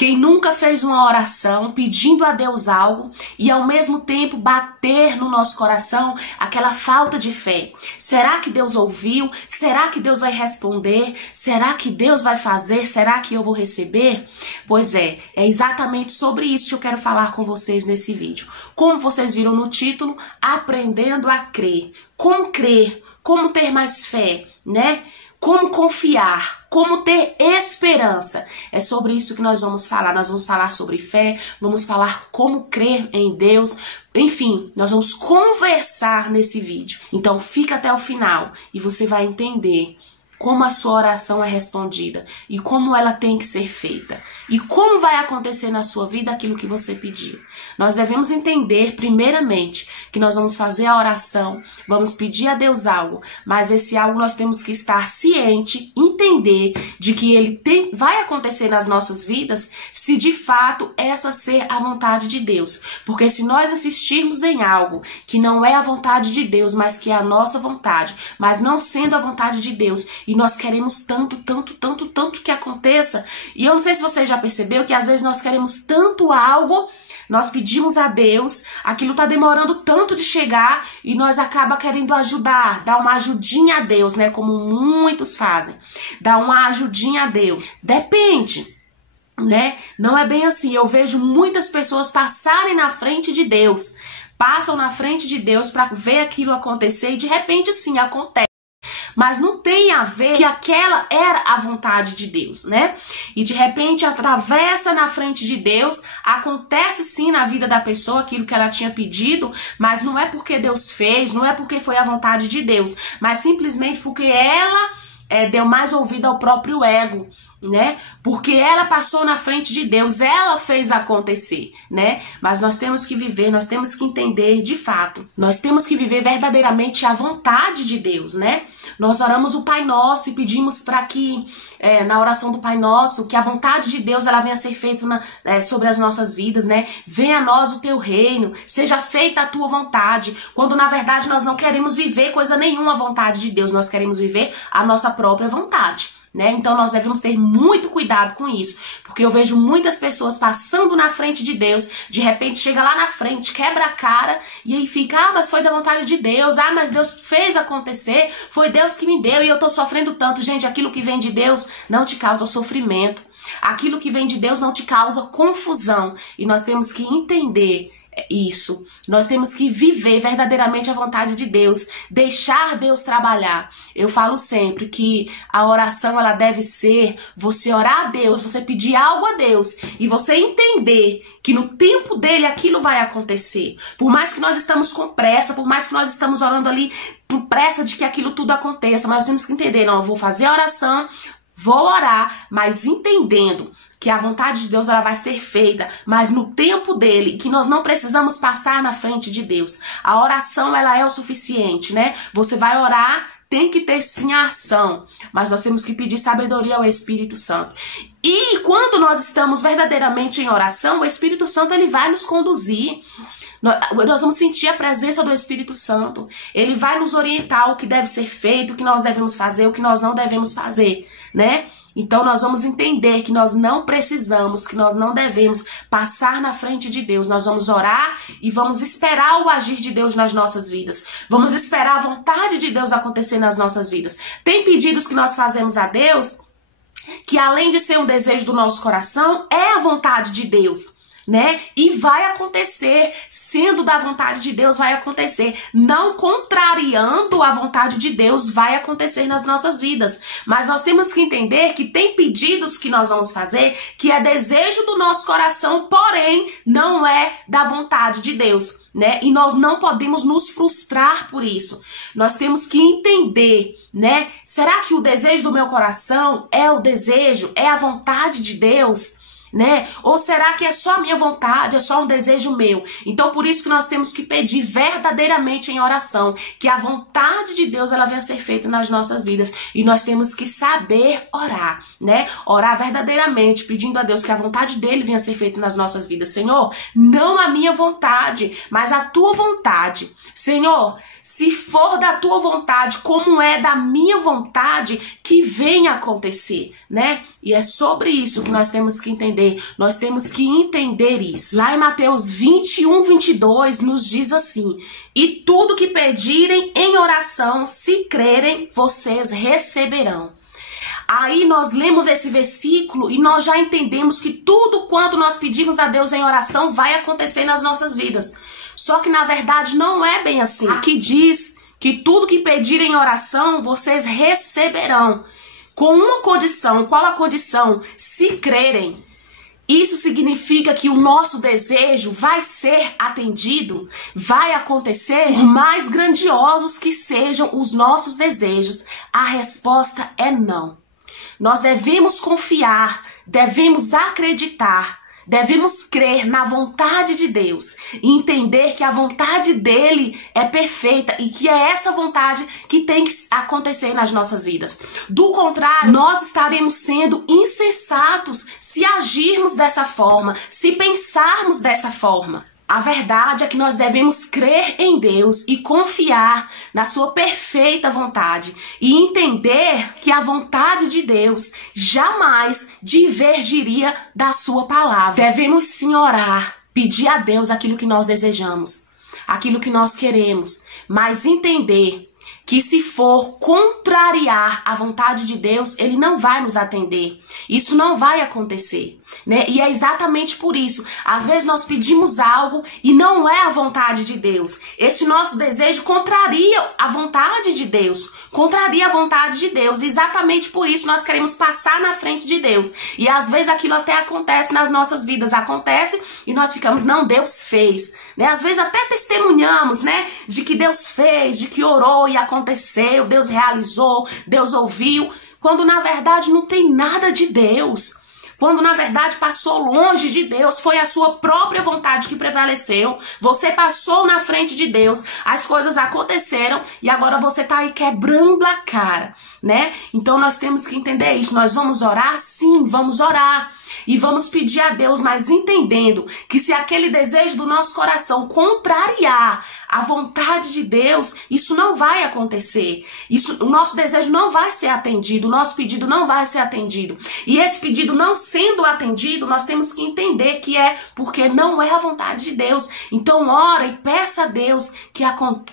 Quem nunca fez uma oração pedindo a Deus algo e ao mesmo tempo bater no nosso coração aquela falta de fé? Será que Deus ouviu? Será que Deus vai responder? Será que Deus vai fazer? Será que eu vou receber? Pois é exatamente sobre isso que eu quero falar com vocês nesse vídeo. Como vocês viram no título, aprendendo a crer. Como crer? Como ter mais fé, né? Como confiar, como ter esperança. É sobre isso que nós vamos falar. Nós vamos falar sobre fé, vamos falar como crer em Deus. Enfim, nós vamos conversar nesse vídeo. Então fica até o final e você vai entender como a sua oração é respondida e como ela tem que ser feita. E como vai acontecer na sua vida aquilo que você pediu. Nós devemos entender, primeiramente, que nós vamos fazer a oração, vamos pedir a Deus algo, mas esse algo nós temos que estar ciente, entender de que ele vai acontecer nas nossas vidas se de fato essa ser a vontade de Deus. Porque se nós insistirmos em algo que não é a vontade de Deus, mas que é a nossa vontade, mas não sendo a vontade de Deus, e nós queremos tanto que aconteça. E eu não sei se você já percebeu que às vezes nós queremos tanto algo, nós pedimos a Deus, aquilo tá demorando tanto de chegar e nós acaba querendo ajudar, dar uma ajudinha a Deus, né? Como muitos fazem. Dar uma ajudinha a Deus. Depende, né? Não é bem assim. Eu vejo muitas pessoas passarem na frente de Deus. Passam na frente de Deus para ver aquilo acontecer e de repente sim, acontece. Mas não tem a ver que aquela era a vontade de Deus, né? E de repente atravessa na frente de Deus, acontece sim na vida da pessoa aquilo que ela tinha pedido, mas não é porque Deus fez, não é porque foi a vontade de Deus, mas simplesmente porque ela deu mais ouvido ao próprio ego, né? Porque ela passou na frente de Deus, ela fez acontecer, né? Mas nós temos que viver, nós temos que entender de fato, nós temos que viver verdadeiramente a vontade de Deus, né? Nós oramos o Pai Nosso e pedimos para que, na oração do Pai Nosso, que a vontade de Deus ela venha a ser feita sobre as nossas vidas, né? Venha a nós o teu reino, seja feita a tua vontade, quando na verdade nós não queremos viver coisa nenhuma à vontade de Deus, nós queremos viver a nossa própria vontade. Né? Então nós devemos ter muito cuidado com isso, porque eu vejo muitas pessoas passando na frente de Deus, de repente chega lá na frente, quebra a cara e aí fica, mas foi da vontade de Deus, mas Deus fez acontecer, foi Deus que me deu e eu tô sofrendo tanto. Gente, aquilo que vem de Deus não te causa sofrimento, aquilo que vem de Deus não te causa confusão e nós temos que entender isso. Nós temos que viver verdadeiramente a vontade de Deus, deixar Deus trabalhar. Eu falo sempre que a oração ela deve ser você orar a Deus, você pedir algo a Deus e você entender que no tempo dele aquilo vai acontecer. Por mais que nós estamos com pressa, por mais que nós estamos orando ali com pressa de que aquilo tudo aconteça, mas nós temos que entender, não, eu vou fazer a oração, vou orar, mas entendendo que a vontade de Deus ela vai ser feita, mas no tempo dele, que nós não precisamos passar na frente de Deus. A oração ela é o suficiente, né? Você vai orar, tem que ter sim a ação, mas nós temos que pedir sabedoria ao Espírito Santo. E quando nós estamos verdadeiramente em oração, o Espírito Santo ele vai nos conduzir. Nós vamos sentir a presença do Espírito Santo. Ele vai nos orientar o que deve ser feito, o que nós devemos fazer, o que nós não devemos fazer, né? Então nós vamos entender que nós não precisamos, que nós não devemos passar na frente de Deus. Nós vamos orar e vamos esperar o agir de Deus nas nossas vidas. Vamos esperar a vontade de Deus acontecer nas nossas vidas. Tem pedidos que nós fazemos a Deus que além de ser um desejo do nosso coração, é a vontade de Deus, né? E vai acontecer, sendo da vontade de Deus, vai acontecer. Não contrariando a vontade de Deus, vai acontecer nas nossas vidas. Mas nós temos que entender que tem pedidos que nós vamos fazer que é desejo do nosso coração, porém não é da vontade de Deus, né? E nós não podemos nos frustrar por isso. Nós temos que entender, né? Será que o desejo do meu coração é o desejo, é a vontade de Deus? Né? Ou será que é só a minha vontade, é só um desejo meu? Então por isso que nós temos que pedir verdadeiramente em oração que a vontade de Deus ela venha a ser feita nas nossas vidas e nós temos que saber orar, né? Orar verdadeiramente, pedindo a Deus que a vontade dele venha a ser feita nas nossas vidas. Senhor, não a minha vontade, mas a tua vontade. Senhor, se for da tua vontade, como é da minha vontade, que venha acontecer, né? E é sobre isso que nós temos que entender. Nós temos que entender isso. Lá em Mateus 21, 22, nos diz assim: e tudo que pedirem em oração, se crerem, vocês receberão. Aí nós lemos esse versículo e nós já entendemos que tudo quanto nós pedimos a Deus em oração vai acontecer nas nossas vidas. Só que na verdade não é bem assim. Aqui diz que tudo que pedirem em oração, vocês receberão. Com uma condição. Qual a condição? Se crerem. Isso significa que o nosso desejo vai ser atendido, vai acontecer, por mais grandiosos que sejam os nossos desejos. A resposta é não. Nós devemos confiar, devemos acreditar, devemos crer na vontade de Deus e entender que a vontade dele é perfeita e que é essa vontade que tem que acontecer nas nossas vidas. Do contrário, nós estaremos sendo insensatos se agirmos dessa forma, se pensarmos dessa forma. A verdade é que nós devemos crer em Deus e confiar na sua perfeita vontade e entender que a vontade de Deus jamais divergiria da sua palavra. Devemos sim orar, pedir a Deus aquilo que nós desejamos, aquilo que nós queremos, mas entender que se for contrariar a vontade de Deus, ele não vai nos atender. Isso não vai acontecer, né? E é exatamente por isso. Às vezes nós pedimos algo e não é a vontade de Deus. Esse nosso desejo contraria a vontade de Deus. Contraria a vontade de Deus. Exatamente por isso nós queremos passar na frente de Deus. E às vezes aquilo até acontece nas nossas vidas. Acontece e nós ficamos, não, Deus fez, né? Às vezes até testemunhamos, né? De que Deus fez, de que orou e aconteceu, Deus realizou, Deus ouviu, quando na verdade não tem nada de Deus, quando na verdade passou longe de Deus, foi a sua própria vontade que prevaleceu, você passou na frente de Deus, as coisas aconteceram e agora você tá aí quebrando a cara, né? Então nós temos que entender isso, nós vamos orar? Sim, vamos orar. E vamos pedir a Deus, mas entendendo que se aquele desejo do nosso coração contrariar a vontade de Deus, isso não vai acontecer. O nosso desejo não vai ser atendido, o nosso pedido não vai ser atendido. E esse pedido não sendo atendido, nós temos que entender que é porque não é a vontade de Deus. Então ora e peça a Deus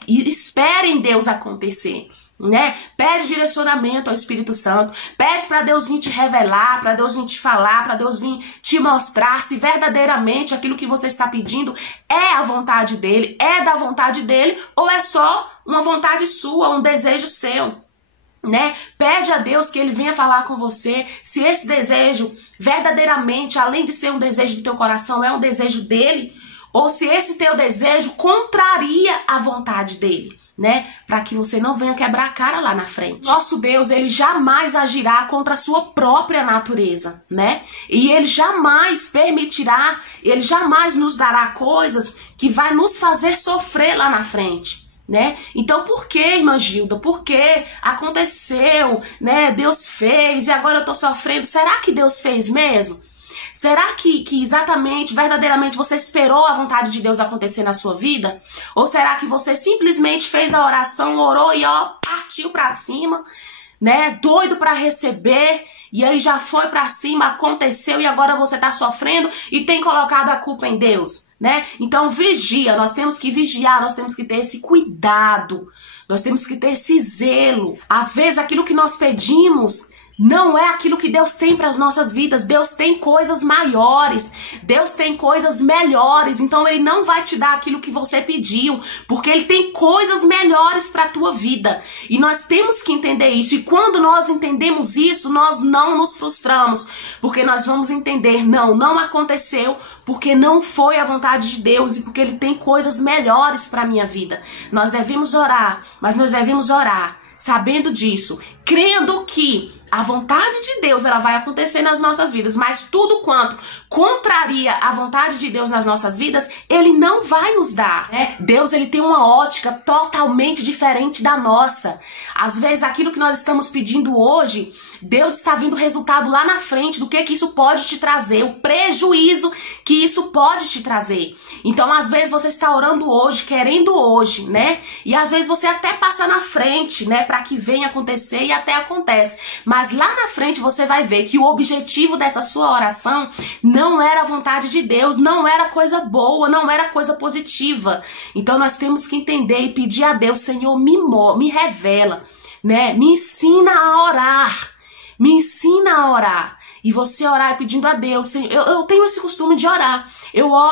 e espere em Deus acontecer. Né? Pede direcionamento ao Espírito Santo, pede para Deus vir te revelar, para Deus vir te falar, para Deus vir te mostrar se verdadeiramente aquilo que você está pedindo é a vontade dele, é da vontade dele ou é só uma vontade sua, um desejo seu, né? Pede a Deus que ele venha falar com você se esse desejo verdadeiramente, além de ser um desejo do teu coração, é um desejo dele ou se esse teu desejo contraria a vontade dele, né? Para que você não venha quebrar a cara lá na frente. Nosso Deus, ele jamais agirá contra a sua própria natureza, né? E ele jamais permitirá, ele jamais nos dará coisas que vai nos fazer sofrer lá na frente, né? Então por que, irmã Gilda? Por que aconteceu, né? Deus fez e agora eu tô sofrendo. Será que Deus fez mesmo? Será que exatamente, verdadeiramente você esperou a vontade de Deus acontecer na sua vida? Ou será que você simplesmente fez a oração, orou e ó, partiu pra cima, né? Doido pra receber e aí já foi pra cima, aconteceu e agora você tá sofrendo e tem colocado a culpa em Deus, né? Então vigia, nós temos que vigiar, nós temos que ter esse cuidado, nós temos que ter esse zelo. Às vezes aquilo que nós pedimos não é aquilo que Deus tem para as nossas vidas. Deus tem coisas maiores, Deus tem coisas melhores, então ele não vai te dar aquilo que você pediu, porque ele tem coisas melhores para a tua vida, e nós temos que entender isso, e quando nós entendemos isso, nós não nos frustramos, porque nós vamos entender, não aconteceu, porque não foi a vontade de Deus, e porque ele tem coisas melhores para a minha vida. Nós devemos orar, mas nós devemos orar sabendo disso, crendo que a vontade de Deus ela vai acontecer nas nossas vidas, mas tudo quanto contraria a vontade de Deus nas nossas vidas, ele não vai nos dar, né? Deus ele tem uma ótica totalmente diferente da nossa. Às vezes aquilo que nós estamos pedindo hoje, Deus está vendo o resultado lá na frente do que isso pode te trazer, o prejuízo que isso pode te trazer. Então, às vezes você está orando hoje, querendo hoje, né? E às vezes você até passa na frente, né, para que venha acontecer e até acontece. Mas lá na frente você vai ver que o objetivo dessa sua oração não era a vontade de Deus, não era coisa boa, não era coisa positiva. Então nós temos que entender e pedir a Deus: Senhor, me revela, né? Me ensina a orar. Me ensina a orar. E você orar pedindo a Deus, Senhor, eu tenho esse costume de orar.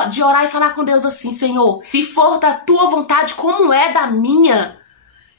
De orar e falar com Deus assim: Senhor, se for da tua vontade, como é da minha,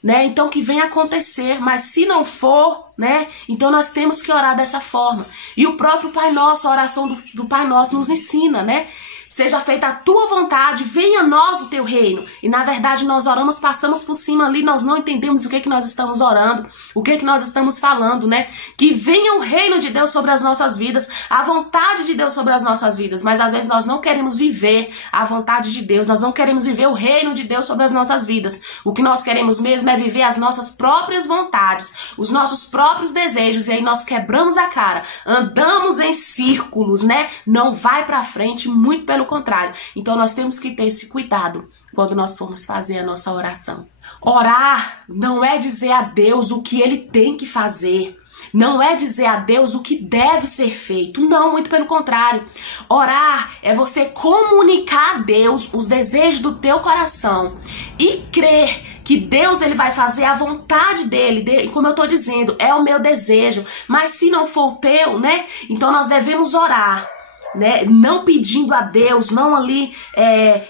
né? Então que venha acontecer. Mas se não for, né? Então nós temos que orar dessa forma. E o próprio Pai Nosso, a oração do Pai Nosso nos ensina, né? Seja feita a tua vontade, venha a nós o teu reino. E na verdade nós oramos, passamos por cima ali, nós não entendemos o que nós estamos orando, o que nós estamos falando, né? Que venha o reino de Deus sobre as nossas vidas, a vontade de Deus sobre as nossas vidas. Mas às vezes nós não queremos viver a vontade de Deus, nós não queremos viver o reino de Deus sobre as nossas vidas. O que nós queremos mesmo é viver as nossas próprias vontades, os nossos próprios desejos. E aí nós quebramos a cara, andamos em círculos, né? Não vai pra frente, muito pelo contrário. Então nós temos que ter esse cuidado quando nós formos fazer a nossa oração. Orar não é dizer a Deus o que ele tem que fazer. Não é dizer a Deus o que deve ser feito. Não, muito pelo contrário. Orar é você comunicar a Deus os desejos do teu coração e crer que Deus ele vai fazer a vontade dele. E como eu tô dizendo, é o meu desejo. Mas se não for o teu, né? Então nós devemos orar, né? Não pedindo a Deus, não ali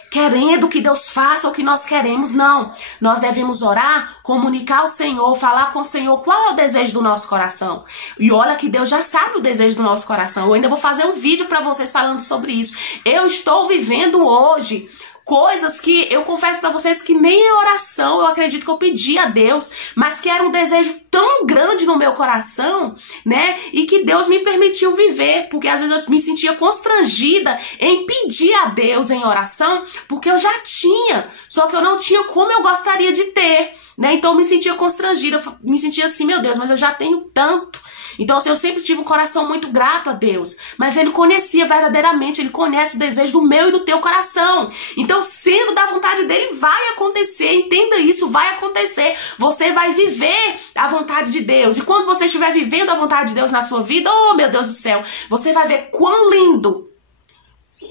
querendo que Deus faça o que nós queremos, não. Nós devemos orar, comunicar ao Senhor, falar com o Senhor qual é o desejo do nosso coração. E olha que Deus já sabe o desejo do nosso coração. Eu ainda vou fazer um vídeo para vocês falando sobre isso. Eu estou vivendo hoje coisas que eu confesso pra vocês que nem em oração eu acredito que eu pedi a Deus, mas que era um desejo tão grande no meu coração, né? E que Deus me permitiu viver, porque às vezes eu me sentia constrangida em pedir a Deus em oração, porque eu já tinha, só que eu não tinha como eu gostaria de ter, né? Então eu me sentia constrangida, eu me sentia assim: meu Deus, mas eu já tenho tanto. Então assim, eu sempre tive um coração muito grato a Deus, mas ele conhecia verdadeiramente, ele conhece o desejo do meu e do teu coração. Então, sendo da vontade dele, vai acontecer, entenda isso, vai acontecer. Você vai viver a vontade de Deus, e quando você estiver vivendo a vontade de Deus na sua vida, oh meu Deus do céu, você vai ver quão lindo,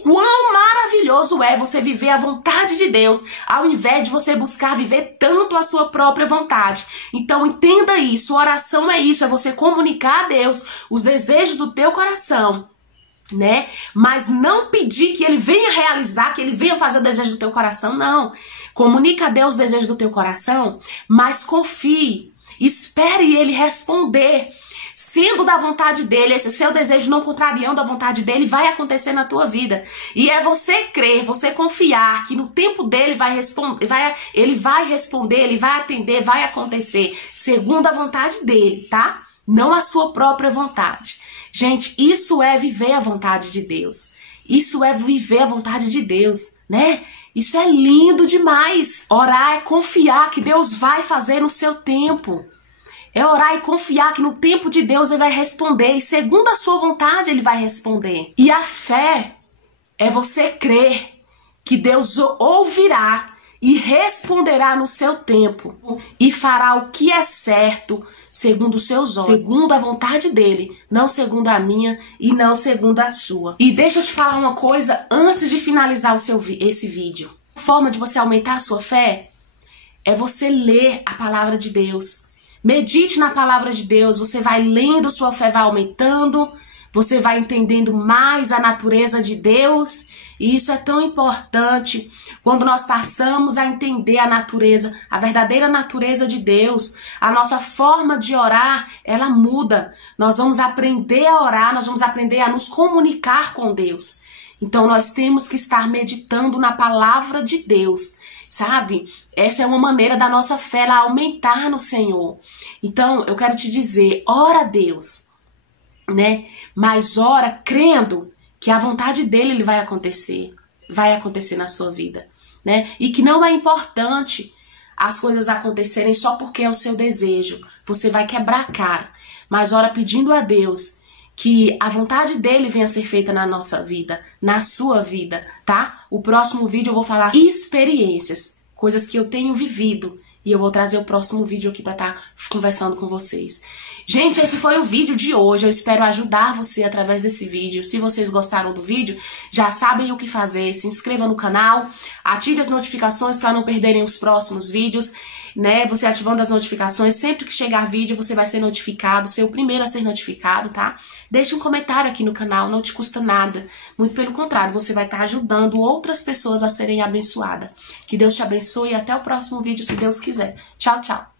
quão maravilhoso é você viver a vontade de Deus, ao invés de você buscar viver tanto a sua própria vontade. Então entenda isso, oração é isso, é você comunicar a Deus os desejos do teu coração, né? Mas não pedir que ele venha realizar, que ele venha fazer o desejo do teu coração, não. Comunica a Deus o desejo do teu coração, mas confie, espere ele responder. Sendo da vontade dele, esse seu desejo não contrariando a vontade dele, vai acontecer na tua vida. E é você crer, você confiar que no tempo dele ele vai responder, ele vai atender, vai acontecer segundo a vontade dele, tá? Não a sua própria vontade. Gente, isso é viver a vontade de Deus. Isso é viver a vontade de Deus, né? Isso é lindo demais. Orar é confiar que Deus vai fazer no seu tempo. É orar e confiar que no tempo de Deus ele vai responder, e segundo a sua vontade ele vai responder. E a fé é você crer que Deus ouvirá e responderá no seu tempo e fará o que é certo segundo os seus olhos, segundo a vontade dele, não segundo a minha e não segundo a sua. E deixa eu te falar uma coisa antes de finalizar esse vídeo. A forma de você aumentar a sua fé é você ler a palavra de Deus. Medite na palavra de Deus, você vai lendo, sua fé vai aumentando, você vai entendendo mais a natureza de Deus, e isso é tão importante quando nós passamos a entender a natureza, a verdadeira natureza de Deus. A nossa forma de orar, ela muda. Nós vamos aprender a orar, nós vamos aprender a nos comunicar com Deus. Então nós temos que estar meditando na palavra de Deus. Sabe? Essa é uma maneira da nossa fé ela aumentar no Senhor. Então, eu quero te dizer, ora a Deus, né? Mas ora crendo que a vontade dele ele vai acontecer na sua vida, né? E que não é importante as coisas acontecerem só porque é o seu desejo. Você vai quebrar a cara. mas ora pedindo a Deus que a vontade dele venha a ser feita na nossa vida, na sua vida, tá? O próximo vídeo eu vou falar experiências, coisas que eu tenho vivido. E eu vou trazer o próximo vídeo aqui pra estar conversando com vocês. Gente, esse foi o vídeo de hoje. Eu espero ajudar você através desse vídeo. Se vocês gostaram do vídeo, já sabem o que fazer. Se inscreva no canal, ative as notificações para não perderem os próximos vídeos, né? Você ativando as notificações, sempre que chegar vídeo, você vai ser notificado, ser o primeiro a ser notificado, tá? Deixe um comentário aqui no canal, não te custa nada. Muito pelo contrário, você vai estar ajudando outras pessoas a serem abençoadas. Que Deus te abençoe e até o próximo vídeo, se Deus quiser. Tchau, tchau.